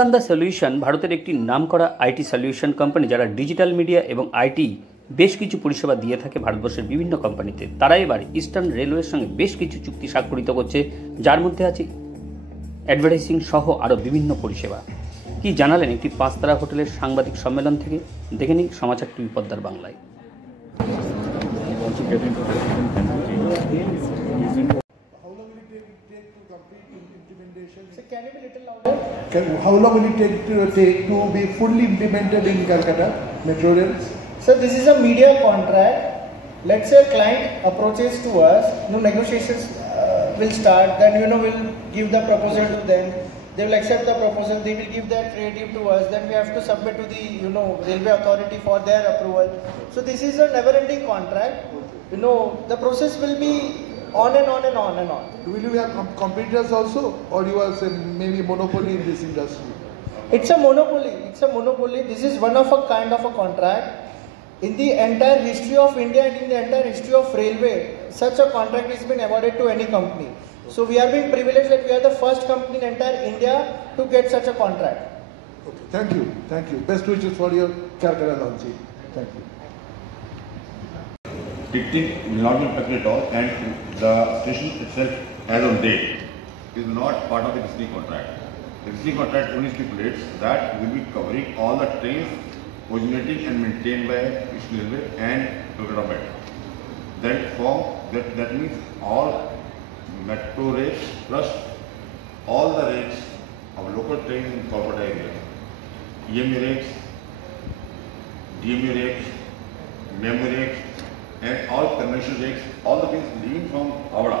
Ishan the solution ভারতের একটি নামকরা আইটি সলিউশন কোম্পানি, যারা ডিজিটাল মিডিয়া এবং আইটি বেশ কিছু পরিষেবা দিয়ে থাকে ভারতবর্ষের বিভিন্ন কোম্পানিতে। তারা এবার ইস্টার্ন রেলওয়ের সঙ্গে বেশ কিছু চুক্তি স্বাক্ষরিত করছে, যার মধ্যে আছে অ্যাডভার্টাইজিং সহ আরও বিভিন্ন পরিষেবা। কি জানালেন একটি 5 তারা হোটেলের সাংবাদিক সম্মেলন থেকে, দেখে নিন সমাচার টিভি পদ্মার বাংলায়। Can you be little louder? How long will it take to be fully implemented in Calcutta Metro Rails? So this is a media contract. Let's say a client approaches to us, negotiations will start. Then we'll give the proposal to them. They will accept the proposal. They will give their creative to us. Then we have to submit to the railway authority for their approval. So this is a never-ending contract. The process will be on and on and on and on. Will you have competitors also, or you are maybe monopoly in this industry? It's a monopoly. It's a monopoly. This is one of a kind of a contract. In the entire history of India and in the entire history of railway, such a contract has been awarded to any company. So we are being privileged that we are the first company in entire India to get such a contract. Okay, thank you. Thank you. Best wishes for your Calcutta launching. Thank you. Ticketing will not be affected at all, and the station itself, as on date, is not part of the existing contract. The existing contract only stipulates that we will be covering all the trains originating and maintained by Eastern Railway and Calcutta Metro. That means all metro rates plus all the rates of local trains in Calcutta area, EMU rates, DMU rates, MEMU rates, and all conventional rates, all the things leaving from Havana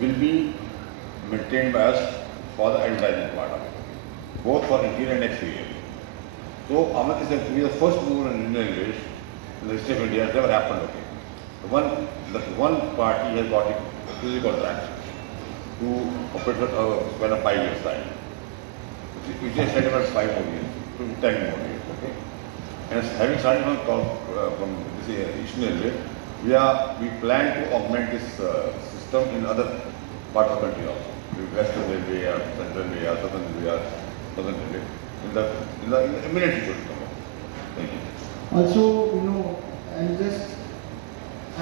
will be maintained by us for the advertising part of it, both for interior and exterior. So Amit is actually the first mover in Indian Railways in the history of India. Has never happened. Okay, the one party has got it exclusive contract to operate for span of 5 years time, which is set about 5 more years, to 10 more years. Okay. And having started from this Eastern Railway, we plan to augment this system in other parts of the country also. Western Railway, or Central Railway, or Southern Railway, or Southern Railway, in the imminent future to come. Thank you. Also, I'll just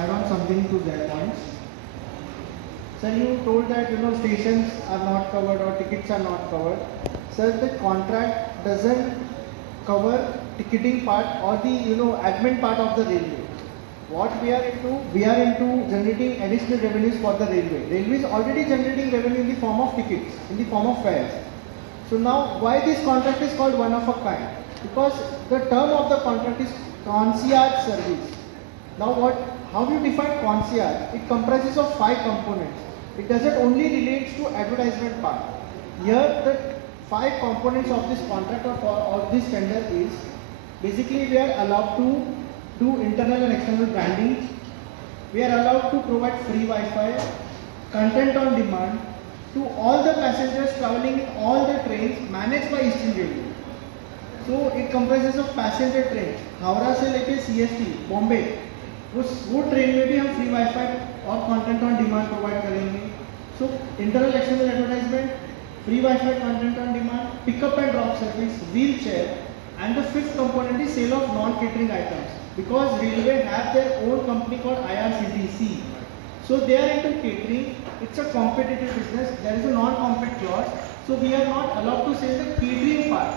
add on something to their points. Sir, you told that stations are not covered or tickets are not covered. Sir, the contract doesn't cover ticketing part or the admin part of the railway. What we are into generating additional revenues for the railway. Railway is already generating revenue in the form of tickets, in the form of fares. So now, why this contract is called one of a kind? Because the term of the contract is concierge service. Now how you define concierge? It comprises of 5 components. It doesn't only relate to advertisement part. Here the 5 components of this contract or of this tender is, basically we are allowed to do internal and external branding. We are allowed to provide free Wi-Fi, content on demand to all the passengers traveling in all the trains managed by Eastern Railway. So it comprises of passenger trains, Howrah से लेके CST, Bombay, वो train में भी हम free wifi और content on demand provide करेंगे. So internal external advertisement, free Wi-Fi, content on demand, pickup and drop service, wheelchair, and the 5th component is sale of non-catering items. Because railway have their own company called IRCTC, so they are into catering. It's a competitive business. There is a non-compete clause, so we are not allowed to sell the catering part.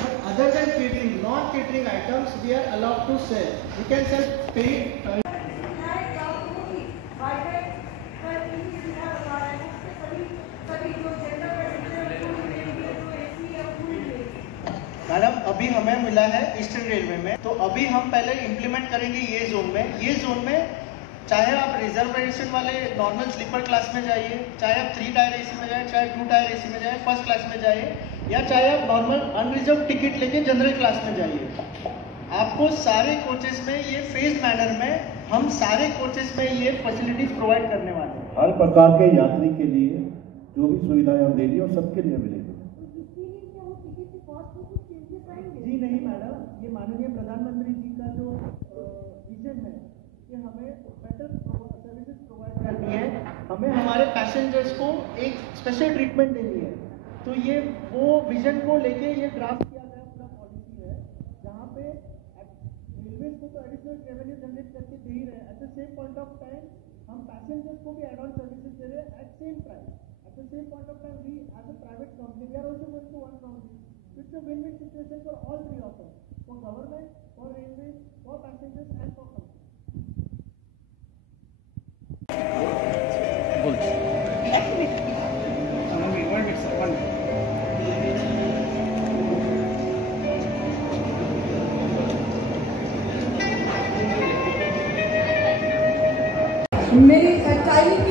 But other than catering, non-catering items we are allowed to sell. We can sell paid. Madam, अभी हमें मिला है eastern railway में, तो अभी हम पहले implement करेंगे ये जोन में चाहे आप रिजर्वेशन वाले नॉर्मल स्लीपर क्लास में जाइए, चाहे आप 3 टायर एसी में जाए, चाहे 2 टायर एसी में जाए, फर्स्ट क्लास में जाइए, या चाहे आप नॉर्मल अनरिजर्व टिकट लेके जनरल क्लास में जाइए, आपको सारे कोचेस में ये फेज मैनर में हम सारे कोचेस में ये फैसिलिटीज प्रोवाइड करने वाले हैं. हर प्रकार के यात्री के लिए जो भी सुविधाएं हम दे रही है और सबके लिए मिलेगी. जी नहीं मैडम, ये माननीय प्रधानमंत्री जी का जो विजन है कि हमें बेटर सर्विसेज प्रोवाइड करनी है, हमें हमारे पैसेंजर्स को एक स्पेशल ट्रीटमेंट देनी है. तो ये वो विजन को लेके ये ड्राफ्ट किया गया पूरा पॉलिसी है, जहाँ पे रेलवे को तो एडिशनल रेवेन्यू जनरेट करके दे ही रहे, at the same point of time हम पैसेंजर्स को भी एड ऑन सर्विसेज दे रहे हैं at same price. At the same point of time we as a private company we are also going to earn from this. It's a win-win situation for all three of us, for government, for railway, for passengers and for company. मेरी timing